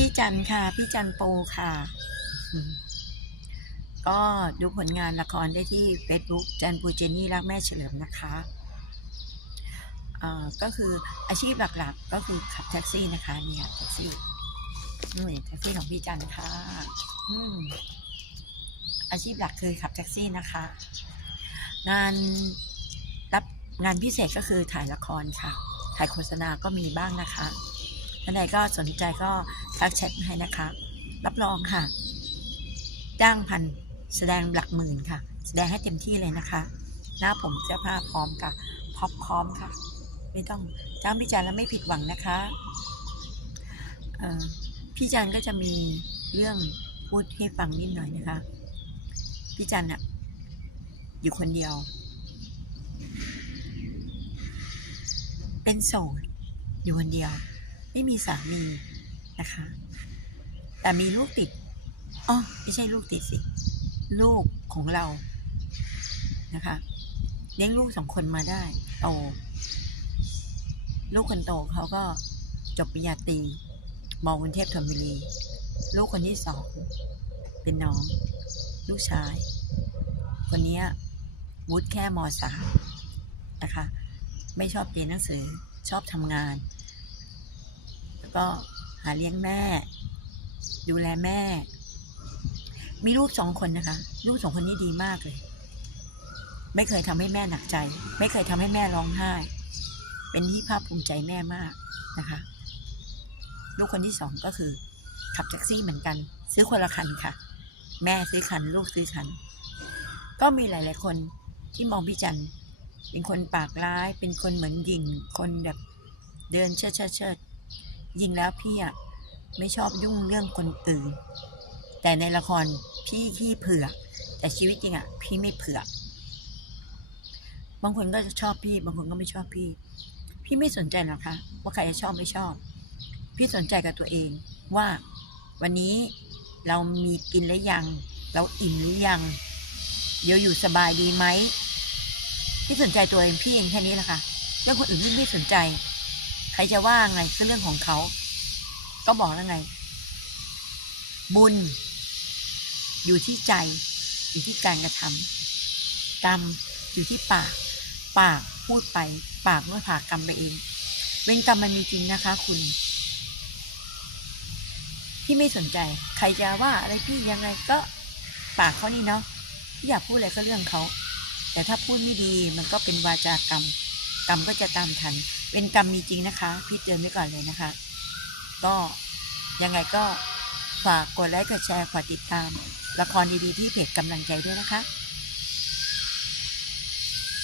พี่จันค่ะ พี่จันปูค่ะ ก็ดูผลงานละครได้ที่ Facebook จันปูเจนนี่รักแม่เฉลิมนะคะอ่าก็คืออาชีพหลักๆ ก็คือขับแท็กซี่นะคะเนี่ยแท็กซี่นี่แท็กซี่ของพี่จันค่ะออาชีพหลักคือขับแท็กซี่นะคะ งานรับงานพิเศษก็คือถ่ายละครค่ะ ถ่ายโฆษณาก็มีบ้างนะคะท่านใดก็สนใจก็ ทักแชทมาให้นะคะ รับรองค่ะ จ้างพันแสดงหลักหมื่นค่ะ แสดงให้เต็มที่เลยนะคะ หน้าผมเสื้อผ้าพร้อมค่ะพร็อปพร้อมค่ะ ไม่ต้องจ้างพี่จันแล้วไม่ผิดหวังนะคะเออพี่จันก็จะมีเรื่องพูดให้ฟังนิดหน่อยนะคะ พี่จันอะอยู่คนเดียว เป็นโสดอยู่คนเดียว ไม่มีสามี นะคะ แต่มีลูกติดอ๋อไม่ใช่ลูกติดสิ ลูกของเรานะคะเลี้ยงลูกสองคนมาได้โตลูกคนโตเขาก็จบปริญญาตรีมอกรุงเทพธนบุรีลูกคนที่สองเป็นน้อง ลูกชาย คนนี้วุฒิแค่มสามนะคะ ไม่ชอบเรียนหนังสือชอบทำงาน แล้วก็าเลี้ยงแม่ ดูแลแม่ มีลูกสองคนนะคะ ลูกสองคนนี้ดีมากเลย ไม่เคยทำให้แม่หนักใจ ไม่เคยทำให้แม่ร้องไห้ เป็นที่ภาคภูมิใจแม่มากนะคะ ลูกคนที่สองก็คือ ขับแท็กซี่เหมือนกัน ซื้อคนละคันค่ะ แม่ซื้อคัน ลูกซื้อคัน ก็มีหลาย ๆ คนที่มองพี่จันเป็นคนปากร้าย เป็นคนเหมือนหยิงคนแบบเดินเชิดเชิดเชิด ยิงแล้วพี่อะไม่ชอบยุ่งเรื่องคนอื่น แต่ในละครพี่ขี้เผือกแต่ชีวิตจริงอะพี่ไม่เผือกบางคนก็จะชอบพี่ บางคนก็ไม่ชอบพี่ พี่ไม่สนใจหรอกคะว่าใครจะชอบไม่ชอบ พี่สนใจกับตัวเองว่าวันนี้เรามีกินหรือยัง เราอิ่มหรือยัง เดี๋ยวอยู่สบายดีไหมพี่สนใจตัวเองพี่เองแค่นี้แหละค่ะเรื่องคนอื่นพี่ไม่สนใจ ใครจะว่าไงก็เรื่องของเขา ก็บอกแล้วไง บุญ อยู่ที่ใจ อยู่ที่การกระทำกรรมอยู่ที่ปาก ปากพูดไป ปากเมื่อผ่ากรรมไปเอง เวรกรรมมันมีจริงนะคะ คุณพี่ไม่สนใจ ใครจะว่าอะไรพี่ยังไงก็ปากเขานี่เนาะพี่อยากพูดอะไรก็เรื่องเขา แต่ถ้าพูดไม่ดีมันก็เป็นวาจากรรม กรรมก็จะตามทัน เป็นกรรมมีจริงนะคะ พี่เตือนไว้ก่อนเลยนะคะ ก็ยังไงก็ฝากกดไลค์กดแชร์ฝากติดตาม ละครดีๆที่เพจกำลังใจด้วยนะคะ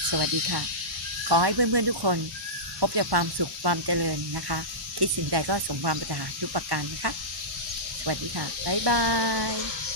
สวัสดีค่ะ ขอให้เพื่อนๆทุกคน พบแต่ความสุขความเจริญนะคะ คิดสิ่งใดก็สมความปรารถนาทุกประการนะคะ สวัสดีค่ะ บ๊ายบาย